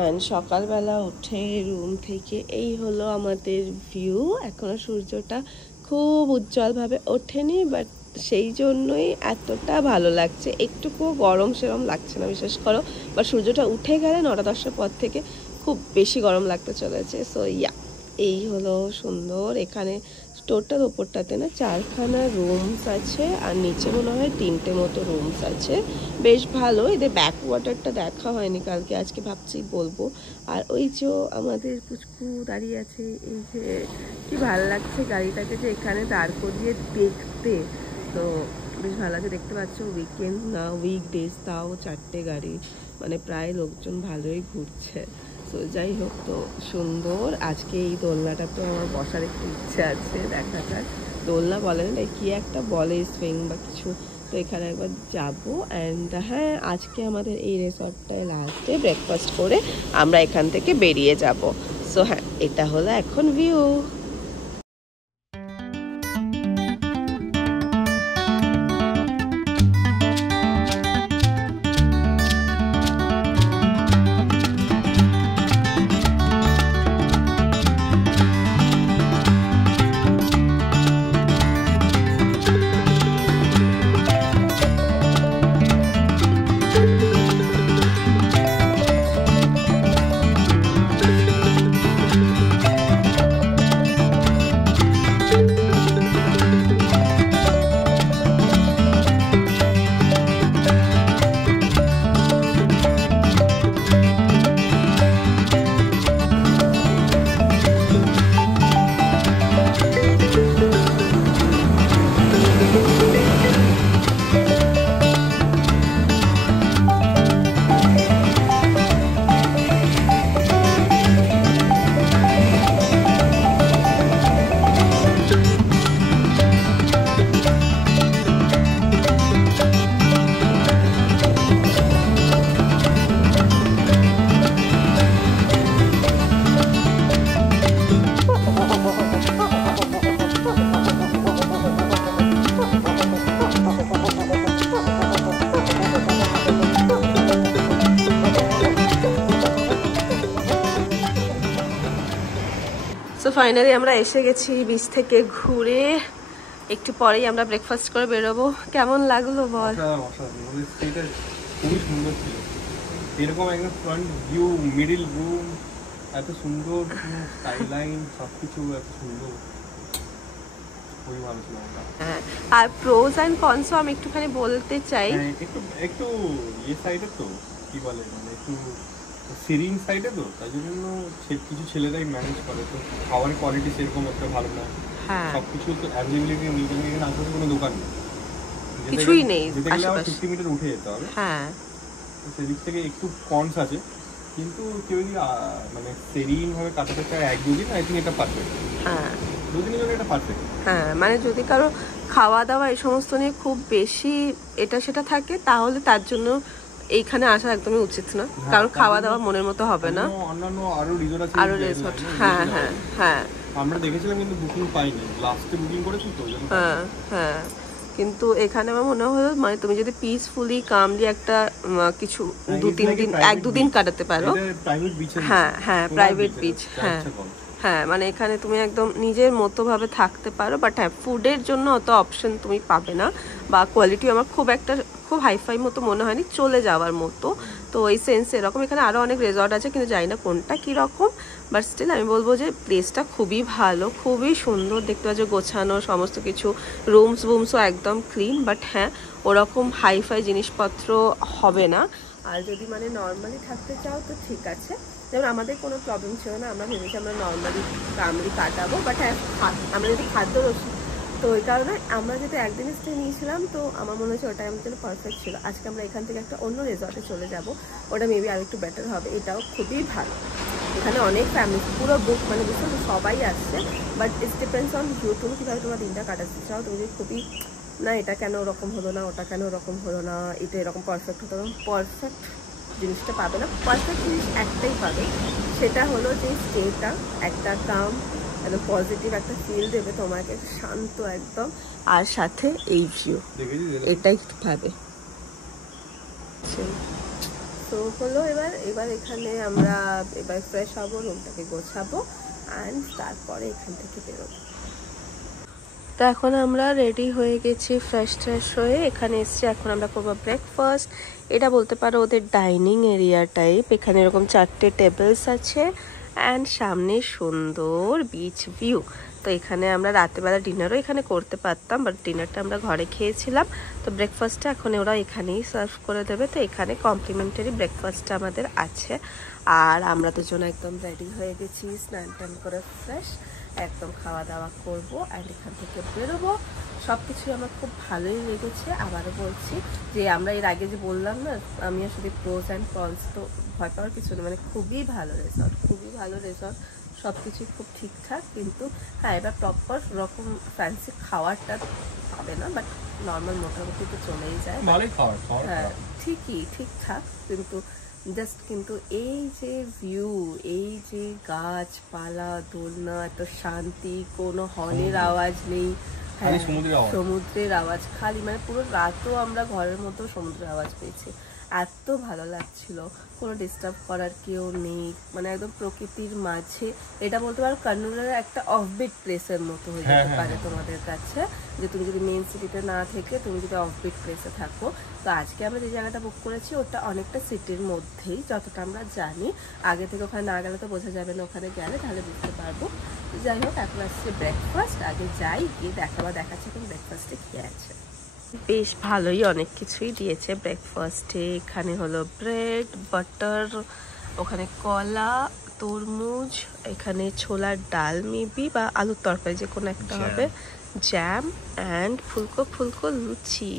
And সকালবেলা উঠে room থেকে এই হলো আমাদের ভিউ। এখনো সূর্যটা খুব উজ্জ্বলভাবে ওঠেনি, বাট সেই জন্যই এতটা ভালো লাগছে। একটুকুও গরম সেরম লাগছে না বিশেষ করো, বা সূর্যটা উঠে গেলে 9-10টার পর থেকে খুব বেশি গরম লাগতে চলেছে। সো ইয়া, এই হলো সুন্দর। এখানে টোটাল ওপরটাতে না 4খানা রুমস আছে, আর নিচে মনে হয় 3টে মতো রুমস আছে। বেশ ভালো। এদের ব্যাক ওয়াটারটা দেখা হয়নি কালকে, আজকে ভাবছি বলবো। আর ওই যে আমাদের পুচকু দাঁড়িয়ে আছে, এই যে কি ভালো লাগছে গাড়িটাকে যে এখানে দাঁড় করিয়ে দেখতে। তো বেশ ভালো আছে, দেখতে পাচ্ছ উইকেন্ড না উইকডেজ, তাও 4টে গাড়ি, মানে প্রায় লোকজন ভালোই ঘুরছে। তো যাই হোক, তো সুন্দর। আজকে এই দোলনাটাতে আমার বসার একটু ইচ্ছে আছে, দেখা যাক। দোলনা বলে না, কি একটা বলে, সুইং বা কিছু। তো এখানে একবার যাবো। অ্যান্ড হ্যাঁ, আজকে আমাদের এই রিসর্টটায় লাস্টে ব্রেকফাস্ট করে আমরা এখান থেকে বেরিয়ে যাব। সো হ্যাঁ, এটা হলো এখন ভিউ। সো ফাইনালি আমরা এসে গেছি বিচ থেকে ঘুরে। একটু পরেই আমরা ব্রেকফাস্ট করে বেরোবো। কেমন লাগলো বল? খুবই সুন্দর ছিল। এরকম একদম ফ্রন্ট ভিউ, মিডিল রুম, এত সুন্দর স্কাইলাইন, সবকিছু এত সুন্দর, খুবই ভালো ছিল। হ্যাঁ, আর প্রোজ অ্যান্ড কনসও আমি একটুখানি বলতে চাই। একটু ইয়ে সাইডে তো কি বলে, মানে একটু সিরিন সাইডে তো, তাই জন্য কিছু ছেলেরাই ম্যানেজ করে, তো খাওয়ার কোয়ালিটি সেরকম একটা ভালো না। হ্যাঁ, সবকিছু তো অ্যাভেলেবিলিটি নেই, এখানে আশেপাশে কোনো দোকান নেই, কিছুই নেই আশেপাশে 50 মিটার উঠে যেতে হবে। হ্যাঁ, সেদিক থেকে একটু কনস আছে, কিন্তু কেউ যদি মানে সেরিন ভাবে কাটাতে চায় 1-2 দিন, আই থিঙ্ক এটা পারফেক্ট। হ্যাঁ, 2 দিনের জন্য এটা পারফেক্ট। হ্যাঁ, মানে যদি কারো খাওয়া দাওয়া এই সমস্ত নিয়ে খুব বেশি এটা সেটা থাকে, তাহলে তার জন্য এইখানে আসা একদমই উচিত না, কারণ খাওয়া দাওয়া মনের মতো হবে না। অন্যান্য আরো রিসর্ট আছে, আরো রিসর্ট, হ্যাঁ হ্যাঁ হ্যাঁ, আমরা দেখেছিলাম কিন্তু বুকিং পাইনি, লাস্টে বুকিং করেছি তো। হ্যাঁ হ্যাঁ, কিন্তু এখানে আমার মনে হলো মানে তুমি যদি পিসফুলি কামলি একটা কিছু 2-3 দিন 1-2 দিন কাটাতে পারো। হ্যাঁ হ্যাঁ, প্রাইভেট বিচ। হ্যাঁ হ্যাঁ, মানে এখানে তুমি একদম নিজের মতো ভাবে থাকতে পারো। বাট হ্যাঁ, ফুডের জন্য অত অপশন তুমি পাবে না, বা কোয়ালিটি আমার খুব হাইফাই মতো মনে হয়নি, চলে যাওয়ার মতো। তো এই সেন্সে এরকম এখানে আরও অনেক রিসর্ট আছে, কিন্তু জানি না কোনটা কীরকম। বাট স্টিল আমি বলবো যে প্লেসটা খুবই ভালো, খুবই সুন্দর, দেখতে পাচ্ছ গোছানো সমস্ত কিছু, রুমসও একদম ক্লিন। বাট হ্যাঁ, ওরকম হাইফাই জিনিসপত্র হবে না। আর যদি মানে নর্মালি থাকতে চাও তো ঠিক আছে, যেমন আমাদের কোনো প্রবলেম ছিল না, আমরা ভেবেছি আমরা নর্মালি ফ্যামিলি কাটাবো। বাট হ্যাঁ, আমরা যদি খাদ্য রসিক, তো ওই কারণে আমরা যেহেতু একদিনের স্টে নিয়েছিলাম, তো আমার মনে হচ্ছে ওটাই আমাদের জন্য পারফেক্ট ছিল। আজকে আমরা এখান থেকে একটা অন্য রিসর্টে চলে যাব, ওটা মেবি আর একটু বেটার হবে। এটাও খুবই ভালো, এখানে অনেক ফ্যামিলি পুরো বুক, মানে বুঝতে সবাই আসছে। But it's depends on you, তুমি কীভাবে তোমার দিনটা কাটাতে চাও। তুমি যদি খুবই না এটা কেন ওরকম হলো না, ওটা কেন ওরকম হলো না, এটা এরকম পারফেক্ট হতো, পারফেক্ট জিনিসটা পাবে না। পারফেক্ট জিনিস একটাই পাবে, সেটা হলো যে স্টেটা একটা কাম, একদম পজিটিভ একটা ফিল দেবে তোমাকে, শান্ত একদম, আর সাথে এই ভিউ, এটাই পাবে। তো হলো এবার এখানে আমরা এবার ফ্রেশ হবো, রুমটাকে গোছাবো অ্যান্ড তারপরে এখান থেকে বেরোবো। তো এখন আমরা রেডি হয়ে গেছি, ফ্রেশ হয়ে এখানে এসছি। এখন আমরা করবো ব্রেকফাস্ট। এটা বলতে পারো ওদের ডাইনিং এরিয়া টাইপ। এখানে এরকম 4টে টেবিলস আছে অ্যান্ড সামনে সুন্দর বিচ ভিউ। তো এখানে আমরা রাতেরবেলা ডিনারও এখানে করতে পারতাম, বাট ডিনারটা আমরা ঘরে খেয়েছিলাম। তো ব্রেকফাস্টটা এখন ওরা এখানেই সার্ভ করে দেবে। তো এখানে কমপ্লিমেন্টারি ব্রেকফাস্টটা আমাদের আছে। আর আমরা দুজন একদম রেডি হয়ে গেছি, স্নান টান করে ফ্রেশ, একদম খাওয়া দাওয়া করবো অ্যান্ড এখান থেকে বেরোবো। সব কিছুই আমার খুব ভালোই লেগেছে। আবারও বলছি যে আমরা এর আগে যে বললাম না আমি আসলে প্রোস অ্যান্ড কনস, তো ভয় পাওয়ার কিছু নেই, মানে খুবই ভালো রিসর্ট, খুবই ভালো রিসর্ট, সব কিছুই খুব ঠিকঠাক। কিন্তু হ্যাঁ, এবার প্রপার রকম ফ্যান্সি খাওয়ারটা হবে না, বাট নর্মাল মোটামুটি তো চলেই যায়। হ্যাঁ ঠিকই, ঠিকঠাক, কিন্তু জাস্ট কিন্তু এই যে ভিউ, এই যে গাছপালা, দোলনা, এত শান্তি, কোনো হর্নের আওয়াজ নেই, হ্যাঁ সমুদ্রের আওয়াজ খালি, মানে পুরো রাতও আমরা ঘরের মতো সমুদ্রের আওয়াজ পেয়েছি। এত ভালো লাগছিল, কোনো ডিস্টার্ব করার কেউ নেই, মানে একদম প্রকৃতির মাঝে। এটা বলতে পারো কান্নুরের একটা অফবিট প্লেসের মতো হয়ে যেতে পারে তোমাদের কাছে, যে তুমি যদি মেন সিটিতে না থেকে তুমি যদি অফবিট প্লেসে থাকো। তো আজকে আমরা যে জায়গাটা বুক করেছি ওটা অনেকটা সিটির মধ্যেই, যতটা আমরা জানি। আগে থেকে ওখানে না গেলে তো বোঝা যাবে না, ওখানে গেলে তাহলে বুঝতে পারবো। যাই হোক, এখন আসছে ব্রেকফাস্ট। আগে যাই, গিয়ে দেখাচ্ছে এখন ব্রেকফাস্টে খেয়ে আছে। বেশ ভালোই অনেক কিছুই দিয়েছে ব্রেকফাস্টে। এখানে হলো ব্রেড, বাটার, ওখানে কলা, তরমুজ, এখানে ছোলার ডাল মেবি বা আলুর তরকারি যে কোনো একটা হবে, জ্যাম অ্যান্ড ফুলকো লুচি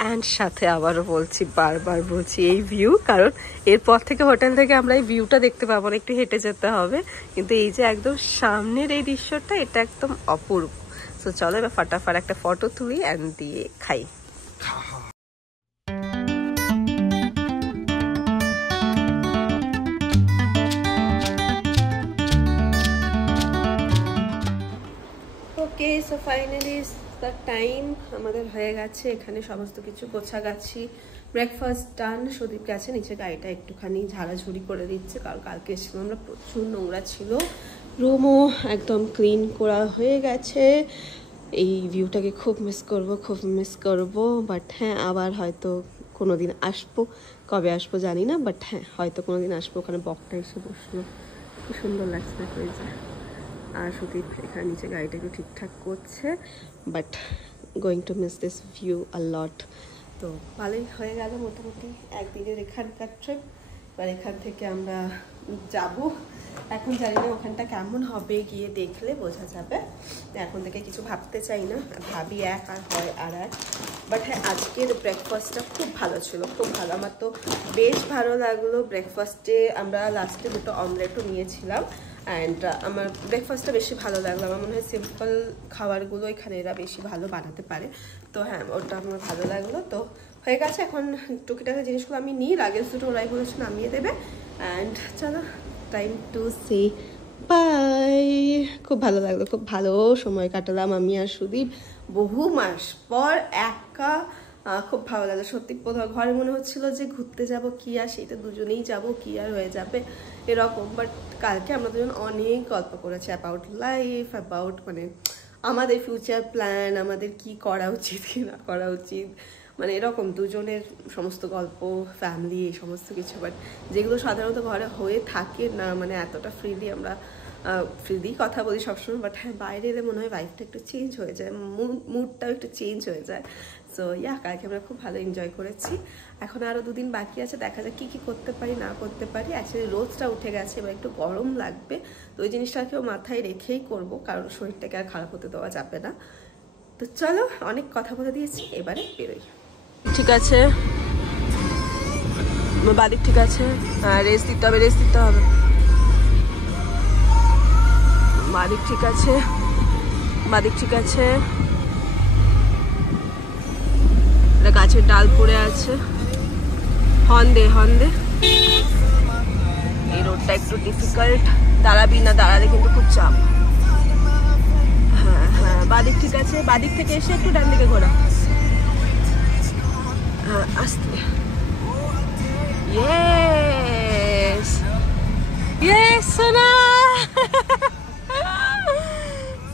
অ্যান্ড সাথে আবারও বলছি, বারবার বলছি, এই ভিউ। কারণ এরপর থেকে হোটেল থেকে আমরা এই ভিউটা দেখতে পাবো না, একটু হেঁটে যেতে হবে। কিন্তু এই যে একদম সামনের এই দৃশ্যটা, এটা একদম অপূর্ব। তো চলো এবার ফাটাফাট একটা ফটো তুলি অ্যান্ড দিয়ে খাই। ওকে, সো ফাইনালি দ্য টাইম আমাদের হয়ে গেছে। এখানে সমস্ত কিছু গোছাগাছি, ব্রেকফাস্ট ডান। সুদীপ গেছে নিচে গাড়িটা একটুখানি ঝাড়াঝুড়ি করে দিচ্ছে, কারণ কালকে এসেছিলাম আমরা, প্রচুর নোংরা ছিল। রুমও একদম ক্লিন করা হয়ে গেছে। এই ভিউটাকে খুব মিস করবো। বাট হ্যাঁ, আবার হয়তো কোনো দিন আসবো, কবে আসবো জানি না, বাট হ্যাঁ হয়তো কোনো দিন আসবো। ওখানে বকটা এসে বসলো, খুব সুন্দর লাগছে দেখো এই যে। আর সুদীপ এখানে নিচে গাড়িটা একটু ঠিকঠাক করছে, but going to miss this view a lot. তো ভালোই হয়ে গেল মোটামুটি একদিনের এখানকার ট্রিপ। এবার এখান থেকে আমরা যাব। এখন জানি না ওখানটা কেমন হবে, গিয়ে দেখলে বোঝা যাবে। এখন থেকে কিছু ভাবতে চাই না, ভাবি এক আর হয় আর এক। বাট হ্যাঁ, আজকের ব্রেকফাস্টটা খুব ভালো ছিল, খুব ভালো। আমার তো বেশ ভালো লাগলো। ব্রেকফাস্টে আমরা লাস্টে 2টো অমলেটও নিয়েছিলাম অ্যান্ড আমার ব্রেকফাস্টটা বেশি ভালো লাগলো। আমার মনে হয় সিম্পল খাবারগুলো এখানে এরা বেশি ভালো বানাতে পারে। তো হ্যাঁ, ওটা আমার ভালো লাগলো। তো হয়ে গেছে, এখন টুকিটাকি জিনিসগুলো আমি নিই, লাগেজ দুটো ওরাই বলেছে নামিয়ে দেবে। অ্যান্ড চলো, টাইম টু সে বাই। খুব ভালো লাগলো, খুব ভালো সময় কাটালাম আমি আর সুদীপ। বহু মাস পর একা খুব ভালো লাগলো সত্যি। ঘরে মনে হচ্ছিল যে ঘুরতে যাব, কি আর সেইটা দুজনেই যাব, কি আর হয়ে যাবে এরকম। বাট কালকে আমরা দুজন অনেক গল্প করেছি অ্যাবাউট লাইফ, অ্যাবাউট মানে আমাদের ফিউচার প্ল্যান, আমাদের কি করা উচিত কি না করা উচিত, মানে এরকম দুজনের সমস্ত গল্প, ফ্যামিলি, এই সমস্ত কিছু। বাট যেগুলো সাধারণত ঘরে হয়ে থাকে না, মানে এতটা ফ্রিলি কথা বলি সবসময়। বাট হ্যাঁ, বাইরে এলে মনে হয় লাইফটা একটু চেঞ্জ হয়ে যায়, মুডটাও একটু চেঞ্জ হয়ে যায়। সো কালকে আমরা খুব ভালো এনজয় করেছি। এখন আরও 2 দিন বাকি আছে, দেখা যাক কী করতে পারি না করতে পারি। অ্যাকচুয়ালি রোদটা উঠে গেছে, এবার একটু গরম লাগবে, তো ওই জিনিসটাকেও মাথায় রেখেই করবো, কারণ শরীরটাকে আর খারাপ হতে দেওয়া যাবে না। তো চলো, অনেক কথা বলে দিয়েছি, এবারে বেরোই। ঠিক আছে, বাদিক ঠিক আছে, রেস্ট দিতে হবে, বাদিক ঠিক আছে, গাছের ডাল পড়ে আছে। হর্ন দে। এই রোডটা একটু ডিফিকাল্ট, দাঁড়াবি না, দাঁড়ালে কিন্তু খুব চাপ। হ্যাঁ, বাদিক ঠিক আছে, বাদিক থেকে এসে একটু ডান দিকে ঘোরা। হ্যাঁ, আস্তে। ইয়েস ইয়েস সোনা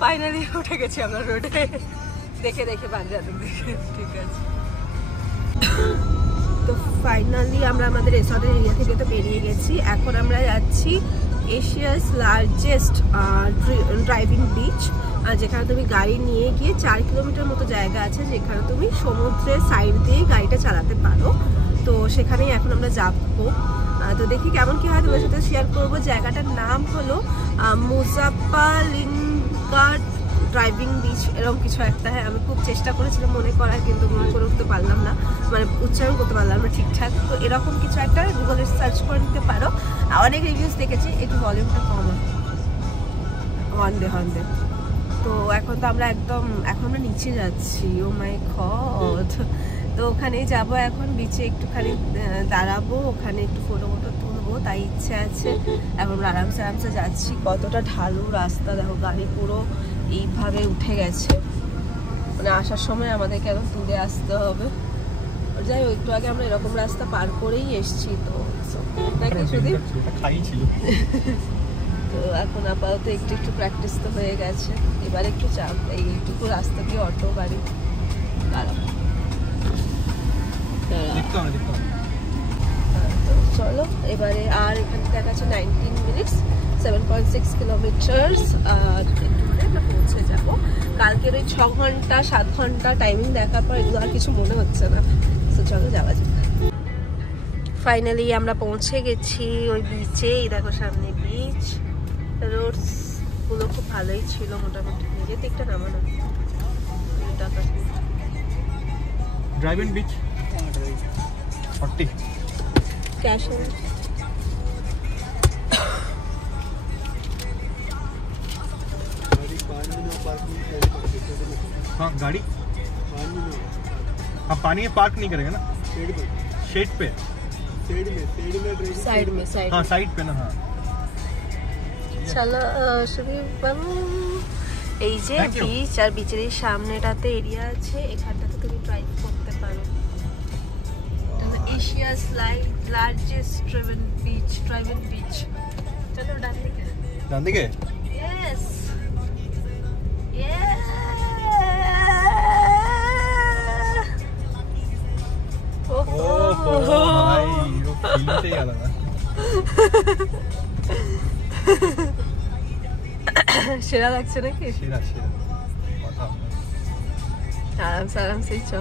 ফাইনালি উঠে গেছি আমরা রোডে। দেখে দেখে বাংলাদেশ দেখে ঠিক আছে। তো ফাইনালি আমরা আমাদের রিসর্টের এরিয়া থেকে তো বেরিয়ে গেছি। এখন আমরা যাচ্ছি এশিয়াস লার্জেস্ট ড্রাইভিং বিচ, যেখানে তুমি গাড়ি নিয়ে গিয়ে 4 কিলোমিটার মতো জায়গা আছে, যেখানে তুমি সমুদ্রের সাইড দিয়ে গাড়িটা চালাতে পারো। তো সেখানেই এখন আমরা যাবো। তো দেখি কেমন কি হয়, তোমার সাথে শেয়ার করবো। জায়গাটার নাম হলো মুজাপ্পালিঙ্গাট ড্রাইভিং বিচ, এরকম কিছু একটা। হ্যাঁ, আমি খুব চেষ্টা করেছিলাম মনে করার, কিন্তু মনে করে উঠতে পারলাম না, মানে উচ্চারণ করতে পারলাম না ঠিকঠাক। তো এরকম কিছু একটা গুগলে সার্চ করে নিতে পারো। অনেক রিভিউজ দেখেছি। একটু ভলিউমটা কম, হন্দে। তো এখন তো আমরা এখন আমরা নিচে যাচ্ছি। ও মাই গড। তো ওখানেই যাবো এখন, বিচে একটুখানি দাঁড়াবো, ওখানে একটু ফটো তুলবো, তাই ইচ্ছে আছে। এখন আরামসে যাচ্ছি। কতটা ঢালু রাস্তা দেখো, গাড়ি পুরো এইভাবে উঠে গেছে, মানে আসার সময় আমাদেরকে একদম তুলে আসতে হবে। যাই হোক, একটু আগে আমরা এরকম রাস্তা পার করেই এসছি। তো নাকি শুধু তো এখন আপাতত একটু প্র্যাকটিস তো হয়ে গেছে। এবার একটু চাপ, এইটুকু রাস্তা দিয়ে অটো গাড়ি দাঁড়াবো। তো চলো এবারে। আর এখানে দেখাচ্ছে 19 মিনিটস 7.6 কিলোমিটার্স আমরা পৌঁছে যাবো। কালকের ওই 6 ঘন্টা 7 ঘন্টা টাইমিং দেখার পর এগুলো আর কিছু মনে হচ্ছে না। তো চলো যাওয়া যাক। ফাইনালি আমরা পৌঁছে গেছি ওই বিচে। দেখো সামনে বিচ, রোডস গুলো খুব ভালোই ছিল মোটামুটি। নিজের দিকটা নামানো টাকা ড্রাইভিং বিচ 40 कैश है। हाँ गाड़ी, हाँ पानी में पार्क नहीं करेगा ना, शेड पे साइड में हाँ साइड पे ना। हाँ চলো সুদীপবাবু, এই যে বিচ, আর বিচের এই সামনেটাতে এরিয়া আছে, এখানটাতে তুমি ড্রাইভ করতে পারো। Asia's largest driving beach. চলো ডান দিকে। ইয়েস সেরা লাগছে নাকি? আরামসেই চ।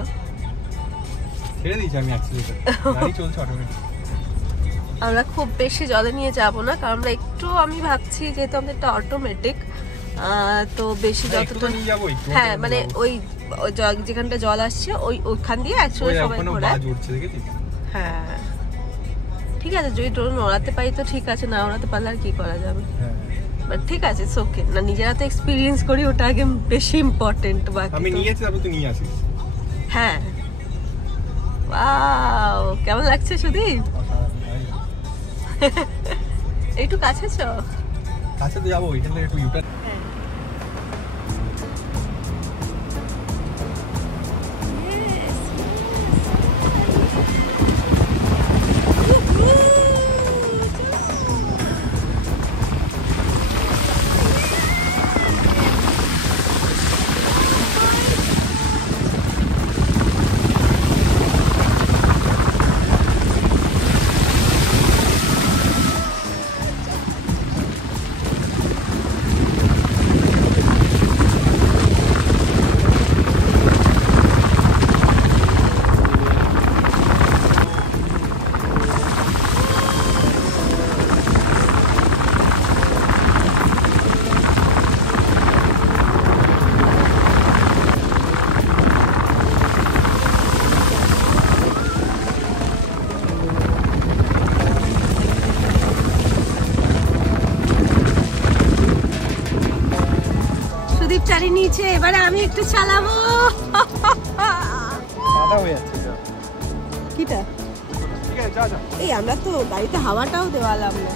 আমরা খুব বেশি জলে নিয়ে যাব না, কারণ আমরা একটু, আমি ভাবছি যেহেতু আমাদের অটোমেটিক, তো বেশি যতটা, হ্যাঁ মানে ওই যেখানটা জল আসছে ওইখান দিয়ে একসাথে সবাই ঘোরা। হ্যাঁ ঠিক আছে, যদি ড্রোন ওড়াতে পারি তো ঠিক আছে, না ওড়াতে পারলে আর কি করা যাবে। বাট ঠিক আছে, ওকে না, নিজেরা তো এক্সপিরিয়েন্স করি, ওটা আগে বেশি ইম্পর্টেন্ট। বাকি আমি নিয়েছি, তারপর তুই নিয়ে আসিস। হ্যাঁ, ওয়াও কেমন লাগছে সুদীপ? একটু কাছে চ। কাছে তো যাবো, এখান থেকে একটু ইউটার্ন। চারি নিচে, এবারে আমি একটু চালাবো। কিটা এই আমরা তো গাড়িতে হাওয়াটাও দেওয়ালাম না।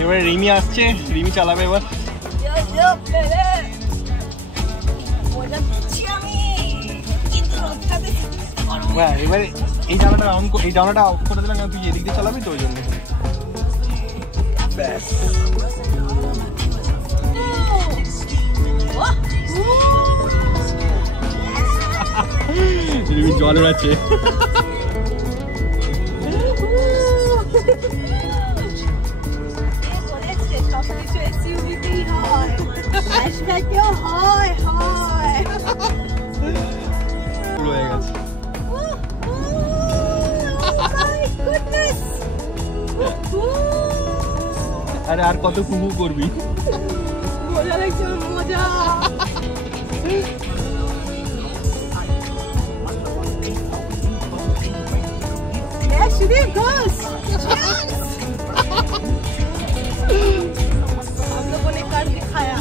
এবারে রিমি আসছে, রিমি চালাবে এবার। মজা হ্যাঁ এবারে এই জানালাটা অফ করে দিলাম, তুই এদিক দিয়ে চালাবি তো ওই জন্য। ব্যাস জল আছে। আরে আর কত কুকু করবি? মজা লাগছে, মজা। Shouldn't goes. हम लोगों ने कर दिखाया।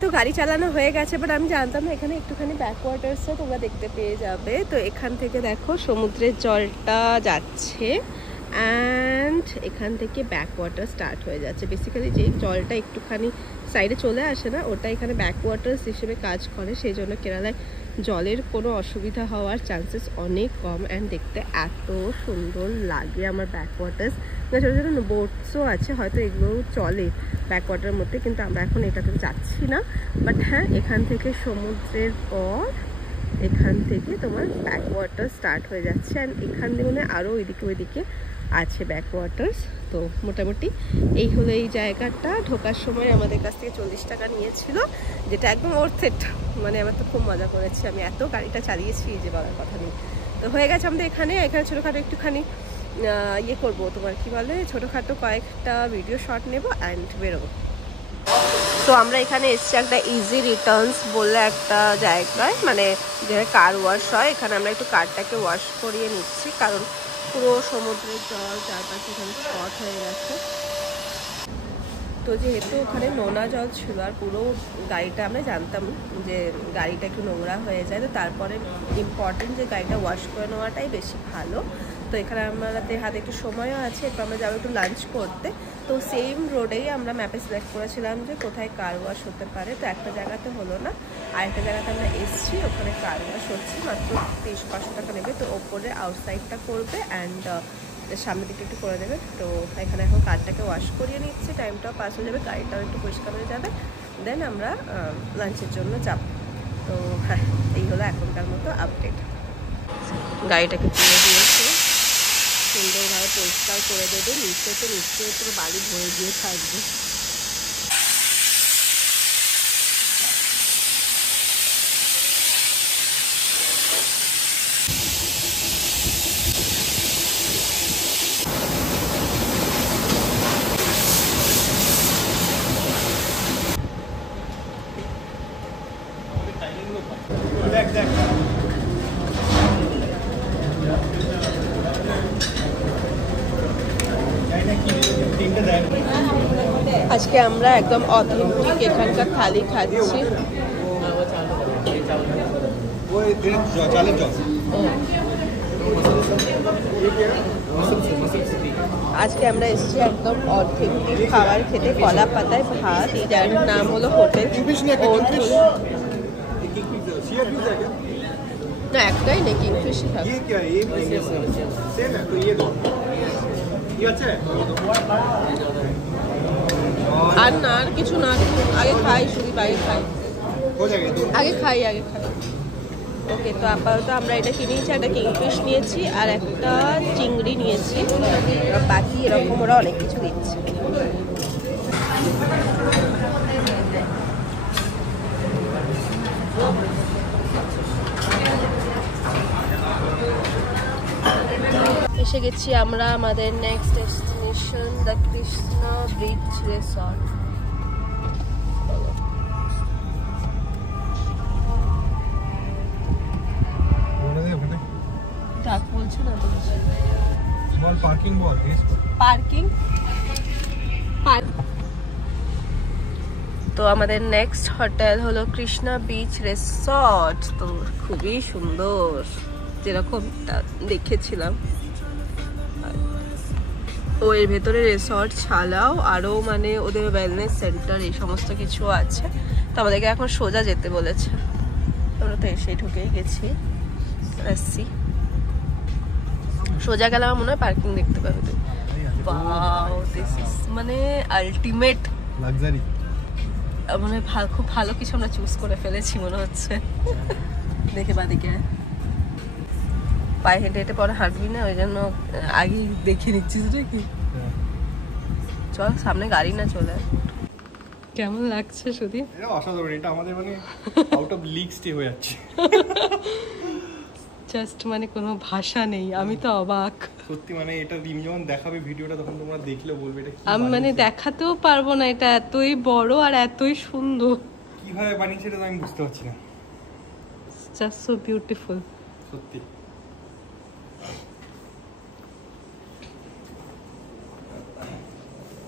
তো গাড়ি চালানো হয়ে গেছে, বাট আমি জানতাম না এখানে একটুখানি ব্যাকওয়াটার্সও তোমরা দেখতে পেয়ে যাবে। তো এখান থেকে দেখো সমুদ্রের জলটা যাচ্ছে অ্যান্ড এখান থেকে ব্যাকওয়াটার স্টার্ট হয়ে যাচ্ছে। বেসিক্যালি যে জলটা একটুখানি সাইডে চলে আসে না, ওটা এখানে ব্যাকওয়াটার্স হিসেবে কাজ করে, সেই জন্য কেরালায় জলের কোনো অসুবিধা হওয়ার চান্সেস অনেক কম। অ্যান্ড দেখতে এত সুন্দর লাগে আমার ব্যাকওয়াটার্স। ছোটো ছোটো বোটসও আছে, হয়তো এগুলোও চলে ব্যাকওয়াটারের মধ্যে, কিন্তু আমরা এখন এটাতে যাচ্ছি না। বাট হ্যাঁ, এখান থেকে সমুদ্রের পর এখান থেকে তোমার ব্যাকওয়াটার স্টার্ট হয়ে যাচ্ছে। অ্যান্ড এখান দিয়ে মানে আরও ওইদিকে আছে ব্যাকওয়াটার্স। তো মোটামুটি এই হলো এই জায়গাটা। ঢোকার সময় আমাদের কাছ থেকে 40 টাকা নিয়েছিল, যেটা একদম ওর্থেট। মানে আমার তো খুব মজা করেছি, আমি এত গাড়িটা চালিয়েছি যে বলার কথা নেই। তো হয়ে গেছে আমাদের এখানে ছোটোখাটো একটুখানি ইয়ে করবো, তোমার কি বলে, ছোটোখাটো কয়েকটা ভিডিও শট নেবো অ্যান্ড বেরোবো। তো আমরা এখানে এসছি একটা ইজি রিটার্নস বলে একটা জায়গায়, মানে যেখানে কার ওয়াশ হয়। এখানে আমরা একটু কারটাকে ওয়াশ করিয়ে নিচ্ছি, কারণ পুরো সমুদ্রের জল চারপাশে এখানে স্পট হয়ে গেছে। তো যেহেতু ওখানে নোনা জল ছিল আর পুরো গাড়িটা, আমরা জানতাম যে গাড়িটা একটু নোংরা হয়ে যায়, তো তারপরে ইম্পর্টেন্ট যে গাড়িটা ওয়াশ করে নেওয়াটাই বেশি ভালো। তো এখানে আমাদের হাতে একটু সময়ও আছে, এরপর আমরা যাবো একটু লাঞ্চ করতে। তো সেম রোডেই আমরা ম্যাপে সিলেক্ট করেছিলাম যে কোথায় কার ওয়াশ হতে পারে। তো একটা জায়গাতে হলো না, আরেকটা জায়গাতে আমরা এসছি, ওখানে কার ওয়াশ হচ্ছে, মাত্র 300-500 টাকা নেবে। তো ওপরে আউটসাইডটা করবে অ্যান্ড সামনের দিকে একটু করে দেবে। তো এখানে এখন কারটাকে ওয়াশ করিয়ে নিচ্ছে, টাইমটাও পাস হয়ে যাবে, গাড়িটাও একটু পরিষ্কার হয়ে যাবে, দেন আমরা লাঞ্চের জন্য যাব। তো হ্যাঁ, এই হলো এখনকার মতো আপডেট। গাড়িটাকে তুলে দিয়েছে, সুন্দরভাবে পরিষ্কার করে দেবে। নিচে পুরো বালি ভরে দিয়ে থাকবে। আজকে আমরা একদম অথেন্টিক এখানকার থালি খাচ্ছি। আজকে আমরা এসেছি একদম অথেন্টিক খাবার খেতে, কলা পাতায় ভাত। এই জায়গাটার নাম হলো হোটেল না, একটাই নেই, কিংফিশই খাবে। আর না, আর কিছু না, আগে খাই, শুধু আগে খাই। ওকে, তো আপাতত আমরা এটা কিনেছি, একটা কিংফিশ নিয়েছি আর একটা চিংড়ি নিয়েছি, বাকি এরকম ওরা অনেক কিছু দিচ্ছে। এসে গেছি আমরা আমাদের next destination the Krishna beach resort. ডাক বলছো না তো? বল পার্কিং বল। পার্কিং তো আমাদের নেক্সট হোটেল হলো কৃষ্ণা বিচ রিসর্ট। তো খুবই সুন্দর যেরকম দেখেছিলাম। ও এর ভেতরে রিসর্ট ছাড়াও আরও মানে ওদের ওয়েলনেস সেন্টার এই সমস্ত কিছু আছে। তো আমাদেরকে এখন সোজা যেতে বলেছে। আমরা তো এসেই ঢুকেই গেছি। আসছি সোজা গেলে আমার মনে হয় পার্কিং দেখতে পাবে। তুই ওয়াও, দিস ইজ মানে আলটিমেট লাক্সারি। মানে খুব ভালো কিছু আমরা চুজ করে ফেলেছি মনে হচ্ছে। দেখে বাদিকে পায়ে হেঁটে হেঁটে পরে হাঁটবি না, ওই জন্য আগেই দেখে নিচ্ছিস রে কি। চল সামনে গাড়ি না চলে। কেমন লাগছে সুদীপ? এটা অসাধারণ। এটা আমাদের মানে আউট অফ লিগ স্টে হয়ে যাচ্ছে। জাস্ট মানে কোনো ভাষা নেই, আমি তো অবাক সত্যি। মানে এটা রিম যখন দেখাবে ভিডিওটা তখন তোমরা দেখলে বলবে এটা কি। আমি মানে দেখাতেও পারবো না, এটা এতই বড় আর এতই সুন্দর। কিভাবে বানিয়েছে এটা আমি বুঝতে পারছি না। জাস্ট সো বিউটিফুল সত্যি।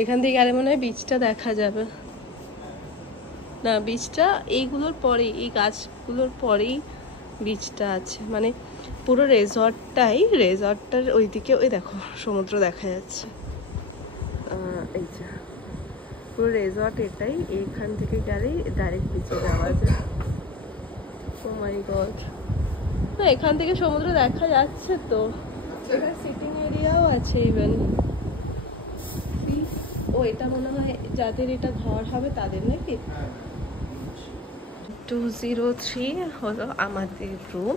এখান থেকে গেলে মনে হয় বিচটা দেখা যাবে না। বিচটা এইগুলোর পরেই, এই গাছগুলোর পরেই বিচটা আছে। মানে পুরো রেজর্টটার ওইদিকে ওই দেখো সমুদ্র দেখা যাচ্ছে। এই যে পুরো রেজর্ট এটাই। এইখান থেকে গেলেই ডাইরেক্ট বিচে যাওয়া যায়। ও মাই গড, না এখান থেকে সমুদ্র দেখা যাচ্ছে তো। এখানে সিটিং এরিয়াও আছে ইভেন। ও এটা মনে হয় যাদের এটা ঘর হবে তাদের নাকি। 203 হলো আমাদের রুম।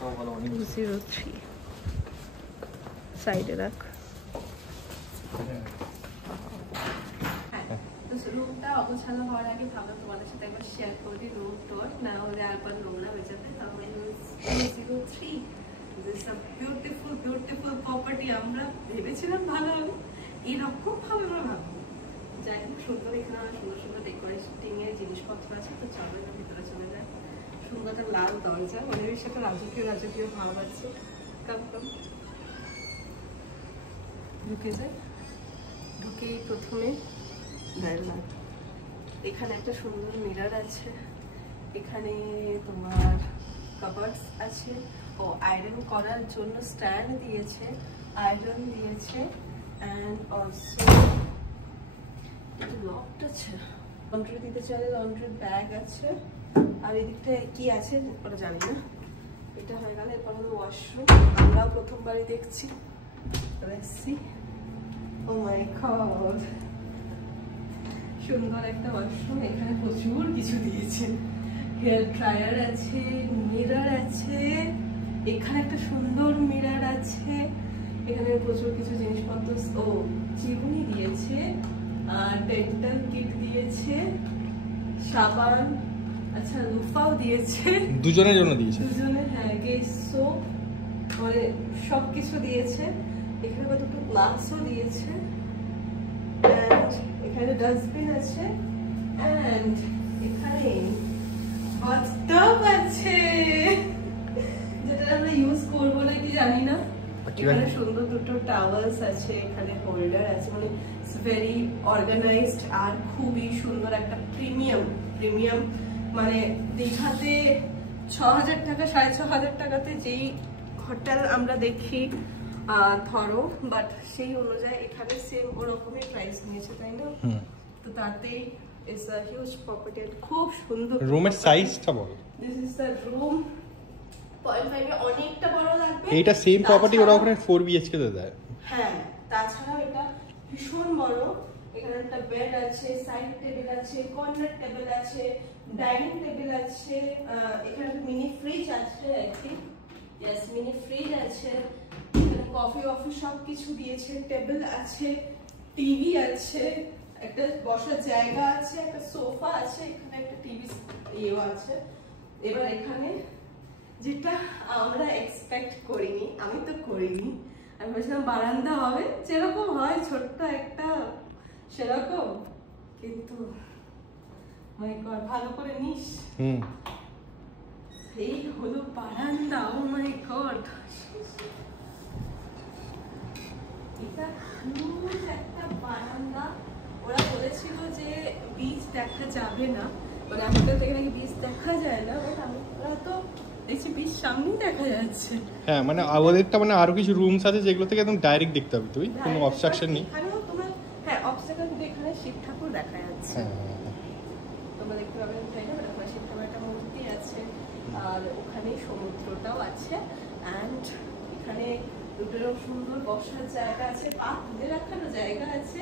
203 সাইডে রাখ। রুমটা অগোছালো হওয়ার আগে ভাবলাম তোমাদের সাথে একবার শেয়ার করি রুম টোর, না হলে আরবার নোংরা হয়ে যাবে। তাহলে 203 This is a beautiful property. আমরা ভেবেছিলাম ভালো হবে, এরকম ভাবে আমরা ভাববো। যাই হোক সুন্দর, এখানে সুন্দর সুন্দর ডেকোরেটিং এর জিনিসপত্র আছে। তো চলো এর ভিতরে চলে যায়। সুন্দর একটা লাল দরজা, ওদের সাথে রাজকীয় ভাব আছে। কাম ঢুকে যায়। ঢুকেই প্রথমে এখানে একটা সুন্দর মিরর আছে। এখানে তোমার কাবার্ডস আছে। ও আয়রন করার জন্য স্ট্যান্ড দিয়েছে, আয়রন দিয়েছে। অ্যান্ড অলসো লকড আছে। লন্ড্রি দিতে চাইলে লন্ড্রি ব্যাগ আছে। আর এদিকটা কি আছে ওটা জানি না। এটা হয়ে গেল। এরপর হলো ওয়াশরুম। আমরাও প্রথমবারই দেখছি। ও মাই গড, সুন্দর একটা ওয়াশরুম। এখানে প্রচুর কিছু দিয়েছে। হেয়ার ড্রায়ার আছে, মিরর আছে। এখানে একটা সুন্দর মিরর আছে। এখানে প্রচুর কিছু জিনিসপত্র, ও চিরুনি দিয়েছে, আর ডেন্টাল কিট দিয়েছে, সাবান, আচ্ছা লুফাও দিয়েছে। দুজনের জন্য দিয়েছে। দুজনের, হ্যাঁ, গেস সোপ, মানে সবকিছু দিয়েছে। এখানে কতটুকু গ্লাসও দিয়েছে। এন্ড এখানে ডাস্টবিন আছে। এন্ড এখানে বাথটাব আছে, যেটা আমরা ইউজ করবো নাকি জানি না। এখানে সুন্দর দুটো টাওয়ালস আছে, এখানে হোল্ডার আছে। মানে ভেরি অর্গানাইজড আর খুবই সুন্দর একটা প্রিমিয়াম। মানে দীঘাতে ৬,০০০ টাকা ৬,৫০০ টাকাতে যেই হোটেল আমরা দেখি ধরো, বাট সেই অনুযায়ী এখানে সেম ওরকমই প্রাইস নিয়েছে, তাই না? তো তাতেই ইটস আ হিউজ প্রপার্টি। খুব সুন্দর। রুমের সাইজটা বল। This is the room. 0.5 এ অনেকটা বড় লাগবে। এইটা সেম প্রপার্টি ওরা ওখানে 4 BHK তে দেয়। হ্যাঁ, তাছাড়াও এটা ভীষণ বড়। এখানে একটা বেড আছে, সাইড টেবিল আছে, কর্নার টেবিল আছে, ডাইনিং টেবিল আছে। এখানে মিনি ফ্রিজ আছে, I think. Yes, mini fridge আছে। এখানে কফি সব কিছু দিয়েছে। টেবিল আছে, টিভি আছে, একটা বসার জায়গা আছে, একটা সোফা আছে, এখানে একটা টিভি ইয়েও আছে। এবার এখানে যেটা আমরা এক্সপেক্ট করিনি, আমি তো করিনি। আমি ভেবেছিলাম বারান্দা হবে, যেরকম হয় ছোট্ট একটা সেরকম, কিন্তু মাই গড, ভালো করে নিস। এই হলো বারান্দা। ও মাই গড, এটা হিউজ একটা বারান্দা। ওরা বলেছিল যে বিচ দেখা যাবে না, মানে হোটেল থেকে নাকি বিচ দেখা যায় না, বাট আমরা তো দেখছি বিচ সামনেই দেখা যাচ্ছে। হ্যাঁ, মানে ওদেরটা মানে আরো কিছু রুমস আছে যেগুলো থেকে একদম ডাইরেক্ট দেখতে হবে, তুই কোনো অবস্ট্রাকশন নেই। এখানেও তোমার হ্যাঁ অবস্ট্রাকশন, কিন্তু এখানে শিব ঠাকুর দেখা যাচ্ছে। তোমরা দেখতে পাবে তাই না, ওখানে শিব ঠাকুর একটা মূর্তি আছে, আর ওখানে সমুদ্রটাও আছে। অ্যান্ড এখানে দুটোরও সুন্দর বসার জায়গা আছে, পা তুলে রাখারও জায়গা আছে।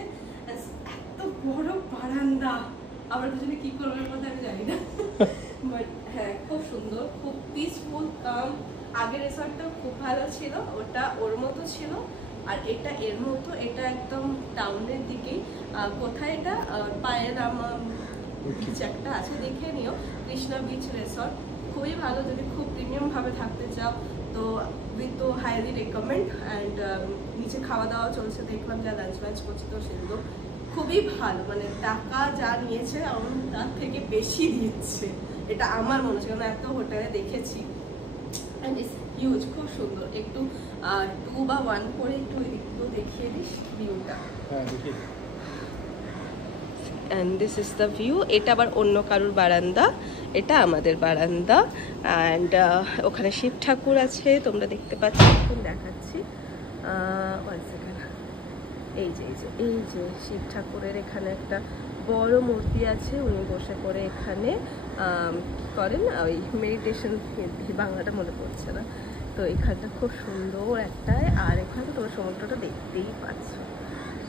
এত বড় বারান্দা, আমরা দুজনে কি করবো কথা আমি জানি না, বাট হ্যাঁ খুব সুন্দর, খুব পিসফুল, কাম। আগের রিসর্টটাও খুব ভালো ছিল, ওটা ওর মতো ছিল, আর এটা এর মতো। এটা একদম টাউনের দিকেই। কোথায় এটা, পায়েরামা বিচ একটা আছে, দেখে নিও, কৃষ্ণা বিচ রিসর্ট। খুবই ভালো, যদি খুব প্রিমিয়াম ভাবে থাকতে চাও তো উই তো হাইলি রেকমেন্ড। অ্যান্ড নিচে খাওয়া দাওয়া চলছে, দেখলাম যা লাঞ্চ লাঞ্চ করছে, তো সেগুলো খুবই ভালো। মানে টাকা যা নিয়েছে আমার তার থেকে বেশি দিচ্ছে, এটা আমার মনে হচ্ছে, কারণ এত হোটেলে দেখেছি। অ্যান্ড ইটস হিউজ, খুব সুন্দর। একটু 2 বা 1 করে একটু একটু দেখিয়ে দিস ভিউটা। হ্যাঁ, দেখিয়ে দিই। And this is the view. এটা আবার অন্য কারুর বারান্দা, এটা আমাদের বারান্দা। অ্যান্ড ওখানে শিব ঠাকুর আছে, তোমরা দেখতে পাচ্ছ, এখন দেখাচ্ছি। এই যে এই যে শিব ঠাকুরের এখানে একটা বড় মূর্তি আছে, উনি বসে করে এখানে কি করেন, ওই মেডিটেশন, বাংলাটা মনে পড়ছে না। তো এখানটা খুব সুন্দর একটাই, আর এখানে তোমরা সমুদ্রটা দেখতেই পাচ্ছ।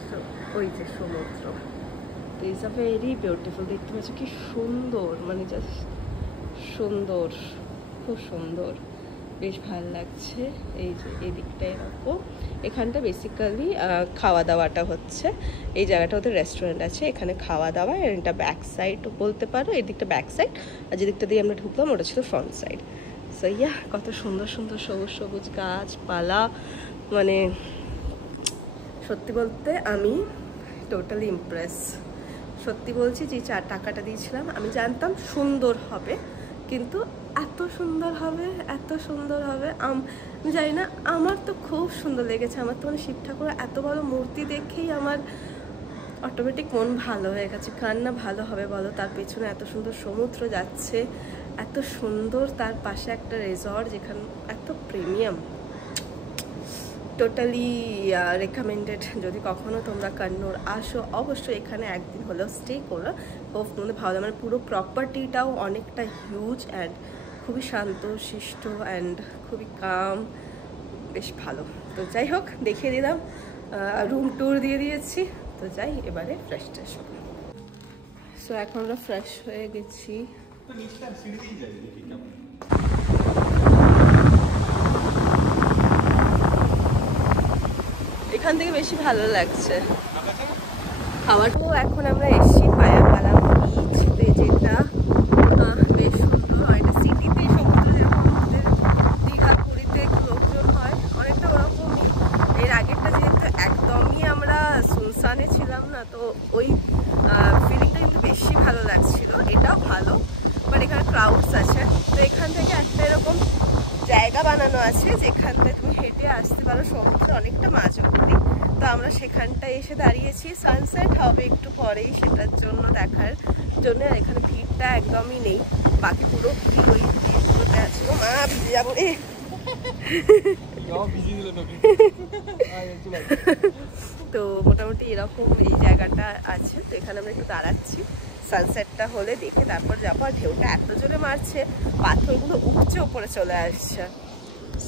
তো ওই যে সমুদ্র, ইজ আ ভেরি বিউটিফুল। দেখতে পাচ্ছ কি সুন্দর, মানে জাস্ট সুন্দর, খুব সুন্দর, বেশ ভালো লাগছে। এই যে এই দিকটা এরকম, এখানটা বেসিক্যালি খাওয়া দাওয়াটা হচ্ছে। এই জায়গাটা ওদের রেস্টুরেন্ট আছে, এখানে খাওয়া দাওয়া। এটা ব্যাক সাইডও বলতে পারো, এই দিকটা ব্যাক সাইড, আর যে দিকটা দিয়ে আমরা ঢুকলাম ওটা ছিল ফ্রন্ট সাইড। সো ইয়া, কত সুন্দর সুন্দর সবুজ সবুজ গাছপালা, মানে সত্যি বলতে আমি টোটালি ইমপ্রেস। সত্যি বলছি, যে টাকাটা দিয়েছিলাম আমি জানতাম সুন্দর হবে, কিন্তু এত সুন্দর হবে, এত সুন্দর হবে আমি জানি না, আমার তো খুব সুন্দর লেগেছে। আমার তো মানে শিব ঠাকুরের এত বড় মূর্তি দেখেই আমার অটোমেটিক মন ভালো হয়ে গেছে। কার না ভালো হবে বলো, তার পেছনে এত সুন্দর সমুদ্র যাচ্ছে, এত সুন্দর, তার পাশে একটা রিসর্ট যেখানে এত প্রিমিয়াম। Totally recommended. যদি কখনো তোমরা কন্নড় আসো, অবশ্যই এখানে একদিন হলেও স্টে করো, খুব মনে ভালো। মানে পুরো প্রপার্টিটাও অনেকটা হিউজ অ্যান্ড খুবই শান্ত শিষ্ট অ্যান্ড খুবই কাম, বেশ ভালো। তো যাই হোক, দেখিয়ে দিলাম, রুম ট্যুর দিয়ে দিয়েছি। তো যাই এবারে ফ্রেশ ট্রেশ হবো। সো এখন আমরা ফ্রেশ হয়ে গেছি। এখান থেকে বেশি ভালো লাগছে খাওয়াটাও। এখন আমরা এসছি পায়াপালাম বিচ, যেটা বেশ সুন্দর। এটা সিটিতে সমুদ্র যেরকম আমাদের দীঘা পুরীতে লোকজন হয়, অনেকটা ওরকমই। এর আগেরটা যেহেতু একদমই আমরা সুনসানে ছিলাম না, তো ওই ফিলিংটা কিন্তু বেশি ভালো লাগছিল। এটাও ভালো, বাট এখানে ক্রাউডস আছে। তো এখান থেকে একটা এরকম জায়গা বানানো আছে যেখান থেকে তুমি হেঁটে আসতে পারো সমুদ্রে অনেকটা মাঝ অব্দি। তো আমরা সেখানটায় এসে দাঁড়িয়েছি, সানসেট হবে একটু পরেই, সেটার জন্য দেখার জন্য। আর এখানে ভিড়টা একদমই নেই, বাকি পুরো ভিড় ওই ভিড়গুলোতে আছে। মা ভিজে যাবো রে। তো মোটামুটি এরকম এই জায়গাটা আছে। তো এখানে আমরা একটু দাঁড়াচ্ছি, সানসেটটা হলে দেখে তারপর যাবো। আর ঢেউটা এত জোরে মারছে, পাথরগুলো উপচে উপরে চলে আসছে।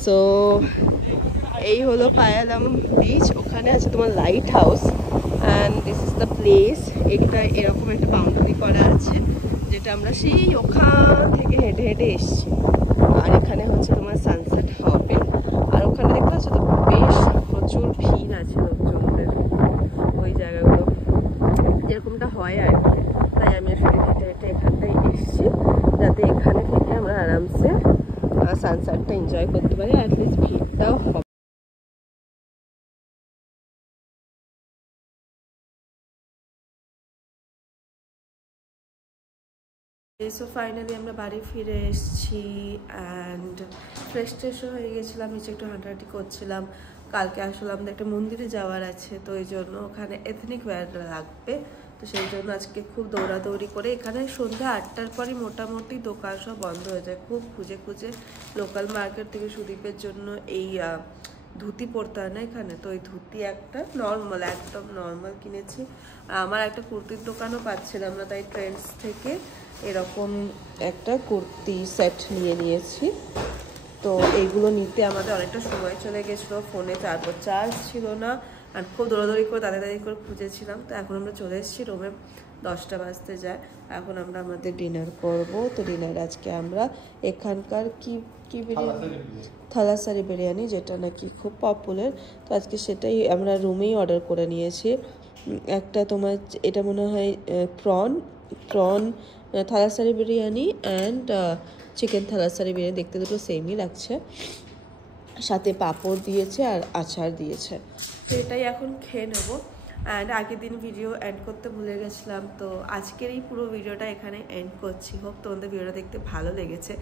সো এই হলো পায়ালাম বিচ। ওখানে আছে তোমার light house, and this is the place. এটা এরকম একটা বাউন্ডারি করা আছে, যেটা আমরা সেই ওখান থেকে হেঁটে হেঁটে এসছি। আর এখানে হচ্ছে তোমার সানসেট হবে। আর ওখানে দেখতে পাচ্ছ তো বেশ প্রচুর ভিড় আছে লোকজনদের, ওই জায়গাগুলো যেরকমটা হয় আর কি। তাই আমি আসলে হেঁটে হেঁটে এখানটায় এসছি, যাতে এখানে থেকে আমরা আরামসে সানসেট খাবারটা এনজয় করতে পারি, অ্যাটলিস্ট ভিড়টাও হবে। সো ফাইনালি আমরা বাড়ি ফিরে এসেছি অ্যান্ড ফ্রেশও হয়ে গেছিলাম, নিচে একটু হাঁটাহাঁটি করছিলাম। কালকে আসলে আমাদের একটা মন্দিরে যাওয়ার আছে, তো এই জন্য ওখানে এথনিক ওয়্যার লাগবে, তো সেই জন্য আজকে খুব দৌড়াদৌড়ি করে এখানে সন্ধ্যা 8টার পরই মোটামুটি দোকান সব বন্ধ হয়ে যায়। খুব খুঁজে খুঁজে লোকাল মার্কেট থেকে সুদীপের জন্য এই ধুতি পরতে হয় না এখানে, তো ওই ধুতি একটা নর্মাল, একদম নর্মাল কিনেছি। আমার একটা কুর্তির দোকানও পাচ্ছিলাম না, তাই ট্রেন্ডস থেকে এরকম একটা কুর্তি সেট নিয়েছি। তো এইগুলো নিতে আমাদের অনেকটা সময় চলে গেছিলো, ফোনে চার্জ ছিল না, আর খুব দৌড়াদৌড়ি করে তাড়াতাড়ি করে খুঁজেছিলাম। তো এখন আমরা চলে এসেছি রুমে, 10টা বাজতে যায়। এখন আমরা আমাদের ডিনার করব। তো ডিনার আজকে আমরা এখানকার কি বিরিয়ানি, থালাসারি বিরিয়ানি, যেটা নাকি খুব পপুলার, তো আজকে সেটাই আমরা রুমেই অর্ডার করে নিয়েছি। একটা তোমার এটা মনে হয় prawn Thalassery biryani and chicken Thalassery biryani, দেখতে দুটো সেমই লাগছে, সাথে পাঁপড় দিয়েছে আর আচার দিয়েছে। তো এটাই এখন খেয়ে নেবো। অ্যান্ড আগের দিন ভিডিও এন্ড করতে ভুলে গেছিলাম, তো আজকের এই পুরো ভিডিওটা এখানে এন্ড করছি। হোপ তোমাদের ভিডিওটা দেখতে ভালো লেগেছে।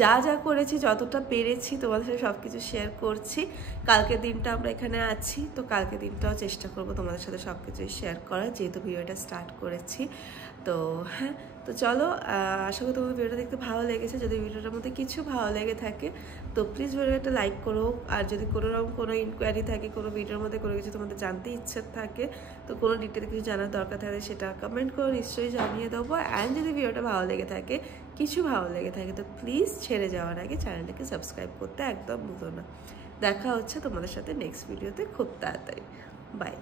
যা করেছি, যতটা পেরেছি তোমাদের সাথে সব কিছু শেয়ার করছি। কালকের দিনটা আমরা এখানে আছি, তো কালকের দিনটাও চেষ্টা করব তোমাদের সাথে সব কিছু শেয়ার করার, যেহেতু ভিডিওটা স্টার্ট করেছি। তো হ্যাঁ, তো চলো, আশা করি তোমাদের ভিডিওটা দেখতে ভালো লেগেছে। যদি ভিডিওটার মধ্যে কিছু ভালো লেগে থাকে তো প্লিজ ভিডিওটা লাইক করো। আর যদি কোনো ইনকোয়ারি থাকে, কোনো ভিডিওর মধ্যে কোনো কিছু তোমাদের জানতে ইচ্ছে থাকে, তো কোনো ডিটেলে কিছু জানার দরকার থাকে, সেটা কমেন্ট করে নিশ্চয়ই জানিয়ে দেবো। অ্যান্ড যদি ভিডিওটা ভালো লেগে থাকে, কিছু ভালো লেগে থাকে, তো প্লিজ ছেড়ে যাওয়ার আগে চ্যানেলটাকে সাবস্ক্রাইব করতে একদম ভুলো না। দেখা হচ্ছে তোমাদের সাথে নেক্সট ভিডিওতে খুব তাড়াতাড়ি। বাই।